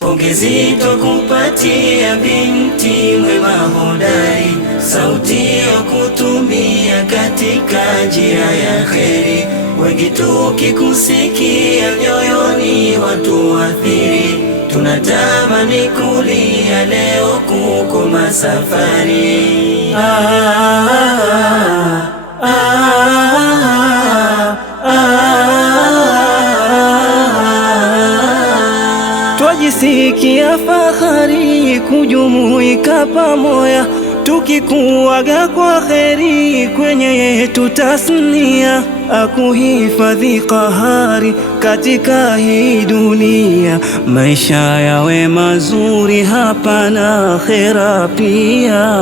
Pongezi twakupatia binti mwema hodari, sauti ya kutumia katika njia ya kheri. Wengi tukikusikia nyoyoni watuathiri, tunatamani kulia leo kukoma safari. Twajisikia fahari kujumuika pamoja, tukikuaga kwa kheri kwenye yetu tasnia. Akuhifadhi Qahari katika hii dunia, maisha yawe mazuri hapa na akhera pia.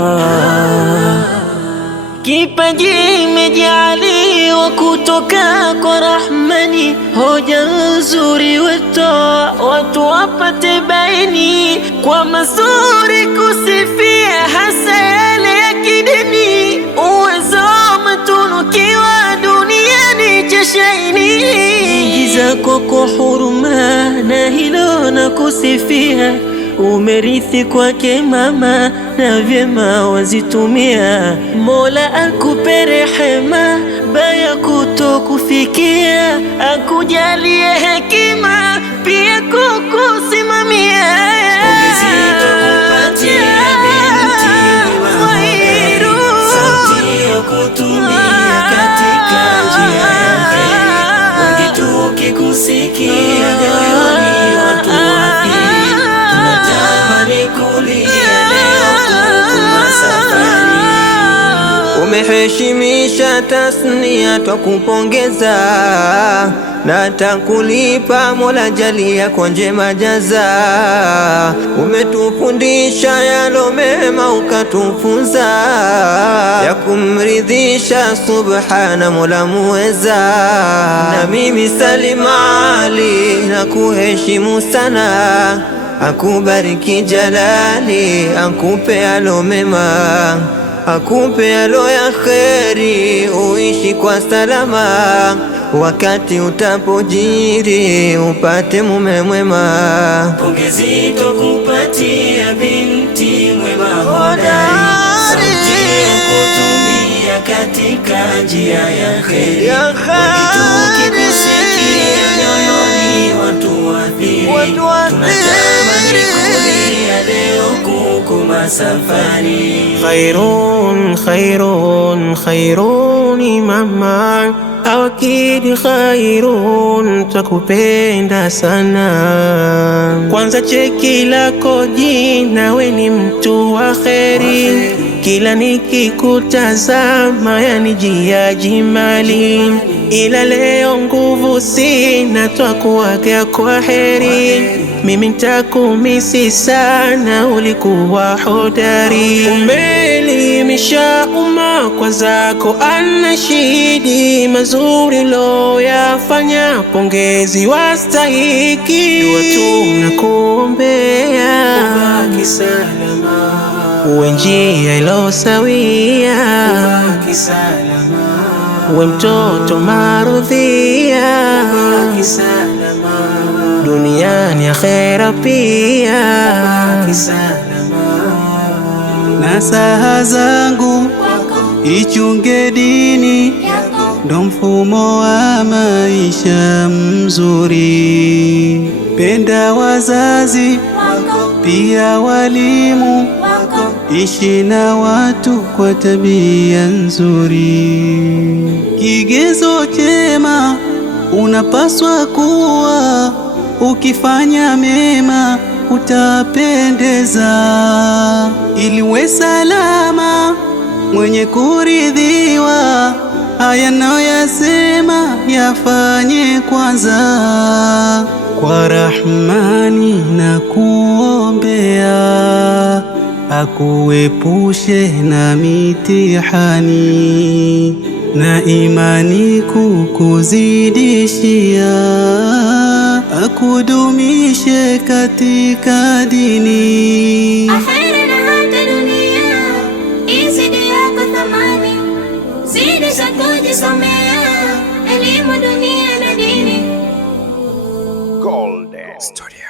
Kipaji imejaliwa kutoka kwa Rahmani, hoja nzuri wetoa watu wapate baini, kwa mazuri kusifia hasa yale ya kidini. Uwezo umetunukiwa duniani jashaini, nyingi zako kwa huruma na hilo na kusifia. Umerithi kwake mama na vyema wazitumia, Mola akupe rehema baya kutokufikia, akujalie hekima pia kukusimamia. Pongezi twakupatia binti mwema hodari, sauti ya kutumia katika njia ya kheri. Wengi tukikusikia nyoyoni watuathiri, tunatamani kulia leo kukoma safari. Umeheshimisha tasnia twakupongeza, na takulipa Mola jalia kwa njema jaza. Umetufundisha yalo mema ukatufunza, ya kumridhisha subhana Mola muweza. Na mimi Salim Ali na kuheshimu sana, akubariki Jalali, akupe yalo mema, akupe yalo ya kheri, uishi kwa salama, wakati utapojiri upate mume mwema. Pongezi twakupatia binti mwema hodari, sauti ya kutumia katika njia ya kheri. Wengi tukikusikia nyoyoni watuathiri, tunatamani kulia leo kukoma safari. Khairun, khairun, khairun mama, awakidi khairun, twakupenda sana. Kwanza cheki lako jina, we ni mtu wa kheri, kila nikikutazama yanijia jimali. Ila leo nguvu sina, twakuaga kwa heri, mimi ntakumisi sana, ulikuwa hodari. Umeelimisha umma kwa zako anashidi, mazuri lo yafanya, pongezi wastahiki. Dua tunakuombea ubaki salama, uwe njia ilo sawia, ubaki salama, uwe mtoto marudhia, ubaki salama, duniani akhera pia, ubaki salama. Nasaha zangu ichunge dini, ndo mfumo wa maisha mzuri. Penda wazazi pia walimu, ishi na watu kwa tabia nzuri. Kigezo chema unapaswa kuwa, ukifanya mema utapendeza, ili we salama mwenye kuridhiwa. Haya nayoyasema yafanye kwanza, kwa Rahmani na kuombea, akuepushe na mitihani, na imani kukuzidishia, akudumishe katika dini. kujisomea elimu dunia na dini. Golden Studio.